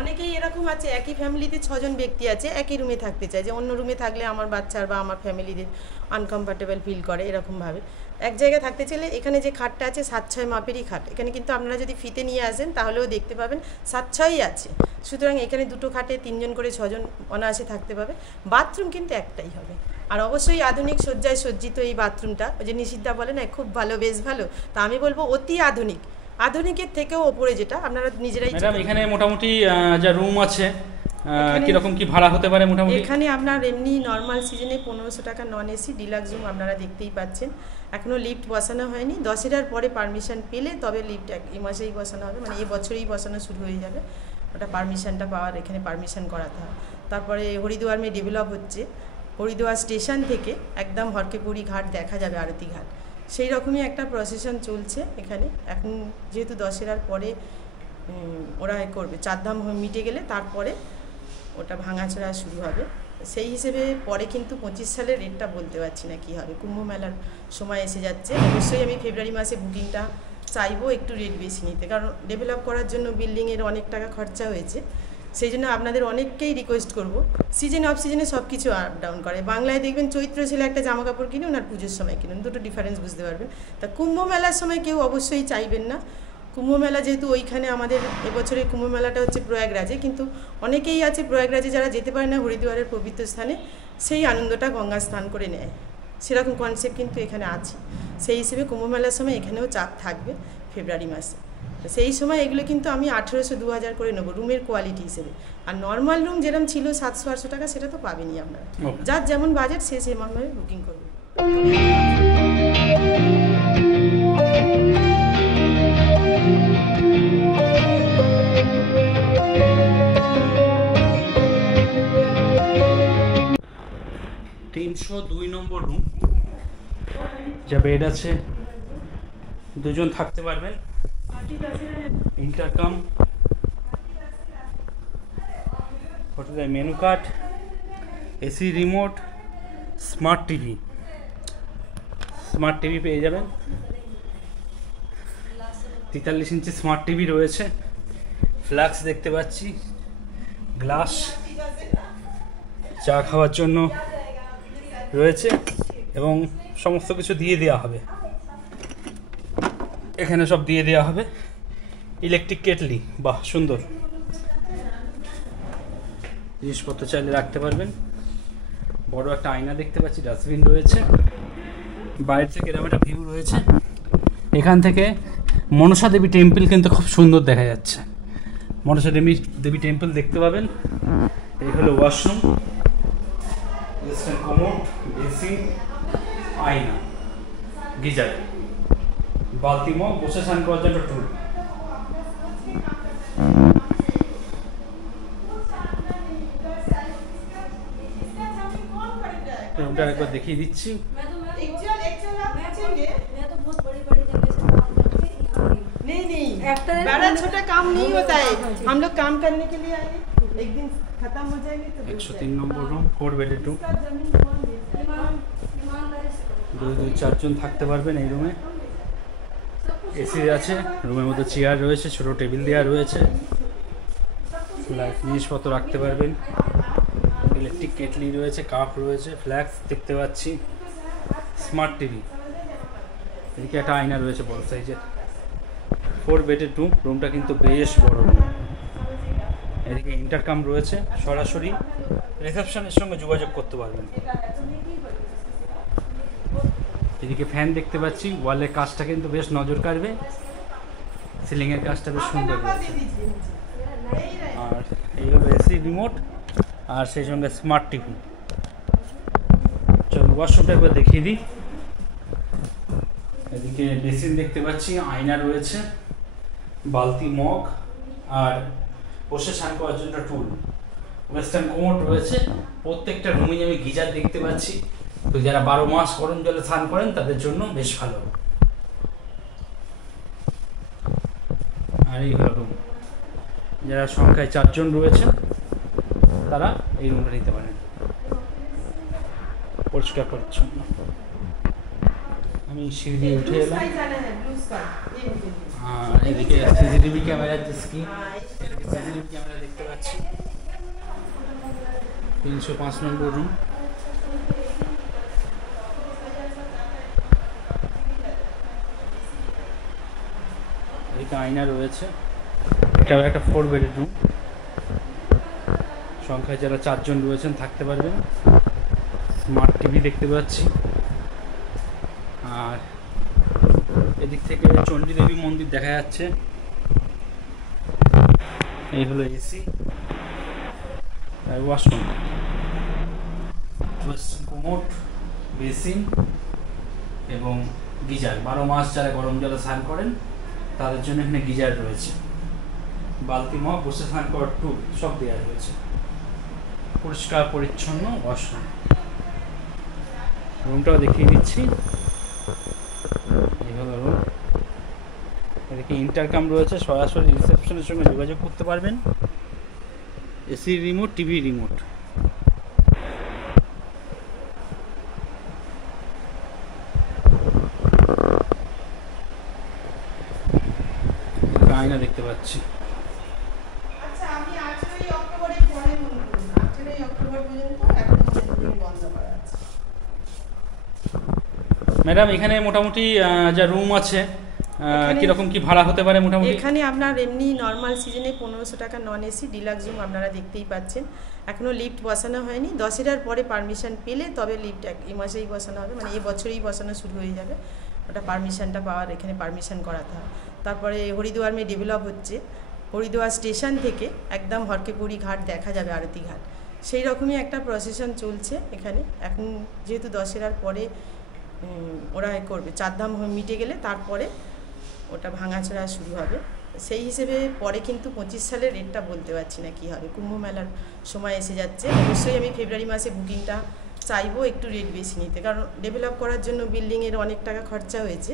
অনেকেই এরকম আছে, একই ফ্যামিলিতে 6 জন ব্যক্তি আছে, একই রুমে থাকতে চায়, যে অন্য রুমে থাকলে আমার বাচ্চার বা আমার ফ্যামিলিদের আনকমফর্টেবল ফিল করে, এরকমভাবে এক জায়গায় থাকতে চাইলে এখানে যে খাটটা আছে 7-6 মাপেরই খাট। এখানে কিন্তু আপনারা যদি ফিতে নিয়ে আসেন তাহলেও দেখতে পাবেন 7-6ই আছে। সুতরাং এখানে দুটো খাটে 3 জন করে 6 জন অনায়াসে থাকতে পাবে। বাথরুম কিন্তু একটাই হবে, আর অবশ্যই আধুনিক সজ্জায় সজ্জিত এই বাথরুমটা। ওই যে নিষিদ্ধা বলে না খুব ভালো, বেশ ভালো, তা আমি বলবো অতি আধুনিক, আধুনিকের থেকেও ওপরে, যেটা আপনারা নিজেরাই। ম্যাডাম এখানে মোটামুটি যা রুম আছে কিরকম কি ভাড়া হতে পারে মোটামুটি? এখানে আপনার এমনি নর্মাল সিজনে 1500 টাকা, নন এসি ডিলাক্স রুম আপনারা দেখতেই পাচ্ছেন। এখনও লিফট বসানো হয়নি, 10-এর পরে পারমিশন পেলে তবে লিফট এই মাসেই বসানো হবে, মানে এই বছরেই বসানো শুরু হয়ে যাবে। ওটা পারমিশনটা পাওয়ার এখানে পারমিশন করাতে হবে। তারপরে হরিদ্বার মে ডেভেলপ হচ্ছে, হরিদ্বার স্টেশন থেকে একদম হরকেপুরি ঘাট দেখা যাবে, আরতি ঘাট, সেই রকমই একটা প্রসেশন চলছে এখানে। এখন যেহেতু 10-এর পরে ওরা করবে, চারধাম মিটে গেলে তারপরে ওটা ভাঙাচোরা শুরু হবে। সেই হিসেবে পরে কিন্তু 25 সালের রেটটা বলতে পারছি না কী হবে, কুম্ভ মেলার সময় এসে যাচ্ছে। অবশ্যই আমি ফেব্রুয়ারি মাসে বুকিংটা চাইবো একটু রেট বেশি নিতে, কারণ ডেভেলপ করার জন্য বিল্ডিংয়ের অনেক টাকা খরচা হয়েছে। সেই জন্য আপনাদের অনেককেই রিকোয়েস্ট করব, সিজন অফ সিজনে সব কিছু আপ ডাউন করে। বাংলায় দেখবেন চৈত্র ছেলে একটা জামা কাপড় কিনুন আর পুজোর সময় কিনুন, দুটো ডিফারেন্স বুঝতে পারবেন। তা কুম্ভ মেলার সময় কেউ অবশ্যই চাইবেন না। কুম্ভ মেলা যেহেতু ওইখানে আমাদের এবছরের কুম্ভ মেলাটা হচ্ছে প্রয়াগরাজে, কিন্তু অনেকেই আছে প্রয়াগরাজে যারা যেতে পারে না হরিদ্বারের পবিত্র স্থানে, সেই আনন্দটা গঙ্গা স্নান করে নেয়, সেরকম কনসেপ্ট কিন্তু এখানে আছে। সেই হিসেবে কুম্ভ মেলার সময় এখানেও চাপ থাকবে ফেব্রুয়ারি মাসে। সেই সময় এগুলো কিন্তু আমি 1800-2000 করে নেবো রুমের কোয়ালিটি হিসেবে। আর নর্মাল রুম যেরকম ছিল 700-800 টাকা, সেটা তো পাবেনই আপনারা, যার যেমন বাজেট সে সেমনভাবে বুকিং করবে। 302 নম্বর রুম, যা বেড আছে, 2 জন থাকতে পারবেন, ইন্টারকম, হোটেলের menu card, AC remote, smart TV পেয়ে যাবেন। 43 ইঞ্চি স্মার্ট টিভি রয়েছে, ফ্ল্যাক্স দেখতে পাচ্ছি, গ্লাস, চা খাওয়ার জন্য রয়েছে এবং সমস্ত কিছু দিয়ে দেওয়া হবে, এখানে সব দিয়ে দেওয়া হবে। ইলেকট্রিক কেটলি, বাহ সুন্দর, জিনিসপত্র চাইলে রাখতে পারবেন। বড় একটা আয়না দেখতে পাচ্ছি, ডাস্টবিন রয়েছে, বাইরে থেকে এরকম একটা ভিউ রয়েছে। এখান থেকে মনসা দেবী টেম্পল কিন্তু খুব সুন্দর দেখা যাচ্ছে, মনসা দেবী টেম্পল দেখতে পাবেন। এই হলো ওয়াশরুম, ওয়েস্টার্ন কমোড, বেসিন, আয়না, গিজার, বালতি, মগ, বসে স্নান করার জন্য টুল। রুমটা একবার দেখিয়ে দিচ্ছি। नहीं बड़ा छोटा काम नहीं होता है, हम लोग काम करने के लिए आए, एक दिन खत्म हो जाएंगे तो 103 নম্বর রুম, 4 বেডের রুম, 2-4 জন থাকতে পারবেন এই রুমে। এসি আছে, রুমের মধ্যে চেয়ার রয়েছে, ছোট টেবিল দেওয়া রয়েছে, জিনিসপত্র রাখতে পারবেন। ইলেকট্রিক কেটলি রয়েছে, কাপ রয়েছে, ফ্ল্যাক্স দেখতে পাচ্ছি, স্মার্ট টিভি, এদিকে একটা আয়না রয়েছে বড় সাইজের। 4 বেডের রুম, রুমটা কিন্তু বেশ বড় রুম। এদিকে ইন্টারকম রয়েছে, সরাসরি রিসেপশনের সঙ্গে যোগাযোগ করতে পারবেন। এদিকে ফ্যান দেখতে পাচ্ছি, ওয়ালের কাজটা কিন্তু বেশ নজর কাড়বে, সিলিংয়ের কাজটা বেশ সুন্দর রয়েছে। আর এই হলো এসি রিমোট, আর সেই সঙ্গে স্মার্ট টিভি। চলো ওয়াশরুমটা একবার দেখিয়ে দিই। এদিকে বেসিন দেখতে পাচ্ছি, আয়না রয়েছে, বালতি, মগ, আর বসে স্নান করার জন্য টুল, ওয়েস্টার্ন কোমোড রয়েছে। প্রত্যেকটা রুমেই আমি গিজার দেখতে পাচ্ছি, তো যারা 12 মাস গরম জলে স্নান করেন তাদের জন্য বেশ ভালো। আর এই হলো রুম, যারা সংখ্যায় 4 জন রয়েছে তারা এই রুমটা নিতে পারেন, পরিষ্কার পরিচ্ছন্ন। আমি সিঁড়ি দিয়ে উঠে এলাম, আর এদিকে সিসিটিভি ক্যামেরার যে স্ক্রিন, সিসিটিভি ক্যামেরা দেখতে পাচ্ছি। 305 নম্বর রুম। এদিকে আয়না রয়েছে। এটাও একটা 4 বেডের রুম। সংখ্যায় যারা 4 জন রয়েছেন থাকতে পারবেন। স্মার্ট টিভি দেখতে পাচ্ছি। আর এদিক থেকে চণ্ডী দেবী মন্দির দেখা যাচ্ছে। এই হলো এসি আর ওয়াশরুম, কোমোড, বেসিন এবং গিজার। 12 মাস যারা গরম জলে স্নান করেন তাদের জন্য এখানে গিজার রয়েছে। বালতি মগ, বসে স্নান করার টুল সব দেওয়া রয়েছে। পরিষ্কার পরিচ্ছন্ন ওয়াশরুম। রুমটাও দেখিয়ে দিচ্ছি। এইভাবে রুম। এদিকে ইন্টারকাম রয়েছে, সরাসরি রিসেপশনের সঙ্গে যোগাযোগ করতে পারবেন। AC remote, TV remote. আয়না দেখতে পাচ্ছি। আচ্ছা, আমি 18 অক্টোবরে পরে মনে করুন 18 অক্টোবর পর্যন্ত এখন বন্ধ করা আছে। ম্যাডাম এখানে মোটামুটি যা রুম আছে কিরকম কি ভাড়া হতে পারে মোটামুটি? এখানে আপনার এমনি নর্মাল সিজনে 1500 টাকা নন এসি ডিলাক্স রুম আপনারা দেখতেই পাচ্ছেন। এখনও লিফট বসানো হয়নি। 10-এর পরে পারমিশন পেলে তবে লিফট এই মাসেই বসানো হবে, মানে এই বছরেই বসানো শুরু হয়ে যাবে। ওটা পারমিশনটা পাওয়ার এখানে পারমিশন করাতে হয়। তারপরে হরিদ্বার মে ডেভেলপ হচ্ছে। হরিদ্বার স্টেশন থেকে একদম হরকেপুরি ঘাট দেখা যাবে, আরতি ঘাট। সেই রকমই একটা প্রসেশন চলছে এখানে। এখন যেহেতু 10-এর পরে ওরা করবে, চারধাম মিটে গেলে তারপরে ওটা ভাঙাচোরা শুরু হবে। সেই হিসেবে পরে কিন্তু 25 সালের রেটটা বলতে পারছি না কী হবে। কুম্ভ মেলার সময় এসে যাচ্ছে। অবশ্যই আমি ফেব্রুয়ারি মাসে বুকিংটা চাইবো একটু রেট বেশি নিতে, কারণ ডেভেলপ করার জন্য বিল্ডিংয়ের অনেক টাকা খরচা হয়েছে।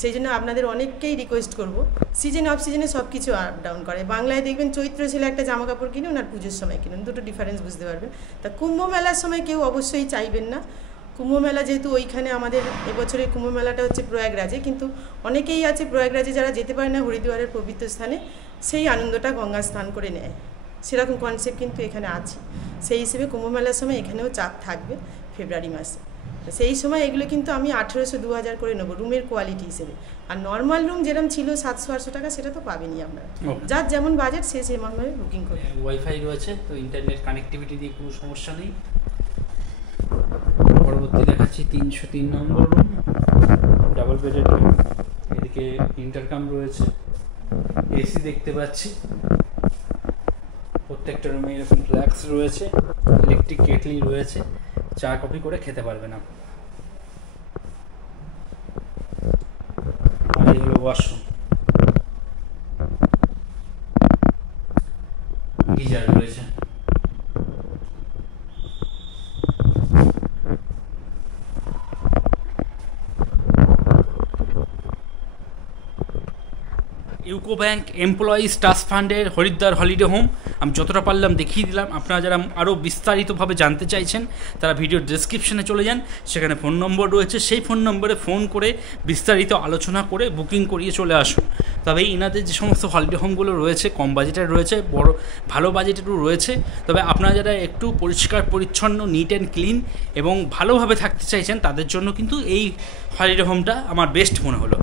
সেই জন্য আপনাদের অনেককেই রিকোয়েস্ট করব, সিজন অফ সিজনে সব কিছু আপ ডাউন করে। বাংলায় দেখবেন চৈত্র ছেলে একটা জামা কাপড় কিনুন আর পুজোর সময় কিনুন, দুটো ডিফারেন্স বুঝতে পারবেন। তা কুম্ভ মেলার সময় কেউ অবশ্যই চাইবেন না। কুম্ভ মেলা যেহেতু ওইখানে আমাদের এবছরের কুম্ভ মেলাটা হচ্ছে প্রয়াগরাজে, কিন্তু অনেকেই আছে প্রয়াগরাজে যারা যেতে পারে না হরিদ্বারের পবিত্র স্থানে, সেই আনন্দটা গঙ্গা স্নান করে নেয়। সেরকম কনসেপ্ট কিন্তু এখানে আছে। সেই হিসেবে কুম্ভ মেলার সময় এখানেও চাপ থাকবে ফেব্রুয়ারি মাসে। সেই সময় এগুলো কিন্তু আমি 1800-2000 করে নেবো রুমের কোয়ালিটি হিসেবে। আর নর্মাল রুম যেরকম ছিল 700-800 টাকা, সেটা তো পাবেনই আপনারা। যার যেমন বাজেট সে সেমনভাবে বুকিং করবে। ওয়াইফাই রয়েছে, তো ইন্টারনেট কানেক্টিভিটি দিয়ে কোনো সমস্যা নেই। পরবর্তী দেখাচ্ছি 303 নম্বর রুম, ডাবল বেডের রুম। এদিকে ইন্টারকাম রয়েছে, এসি দেখতে পাচ্ছি। প্রত্যেকটা রুমে এরকম ফ্ল্যাক্স রয়েছে, ইলেকট্রিক কেটলি রয়েছে, চা কফি করে খেতে পারবেন আপনি। আর এই হলো ওয়াশরুম, গিজার রয়েছে। ইউকো ব্যাংক এমপ্লয়িজ ট্রাস্ট ফান্ডের হরিদ্বার হলিডে হোম আমি যতটা পারলাম দেখিয়ে দিলাম। আপনারা যারা আরও বিস্তারিতভাবে জানতে চাইছেন তারা ভিডিওর ডেসক্রিপশনে চলে যান, সেখানে ফোন নম্বর রয়েছে। সেই ফোন নম্বরে ফোন করে বিস্তারিত আলোচনা করে বুকিং করিয়ে চলে আসুন। তবে ইনাদের যে সমস্ত হলিডে হোমগুলো রয়েছে কম বাজেটের রয়েছে, বড় ভালো বাজেটেরও রয়েছে। তবে আপনারা যারা একটু পরিষ্কার পরিচ্ছন্ন, নিট অ্যান্ড ক্লিন এবং ভালোভাবে থাকতে চাইছেন তাদের জন্য কিন্তু এই হলিডে হোমটা আমার বেস্ট মনে হলো।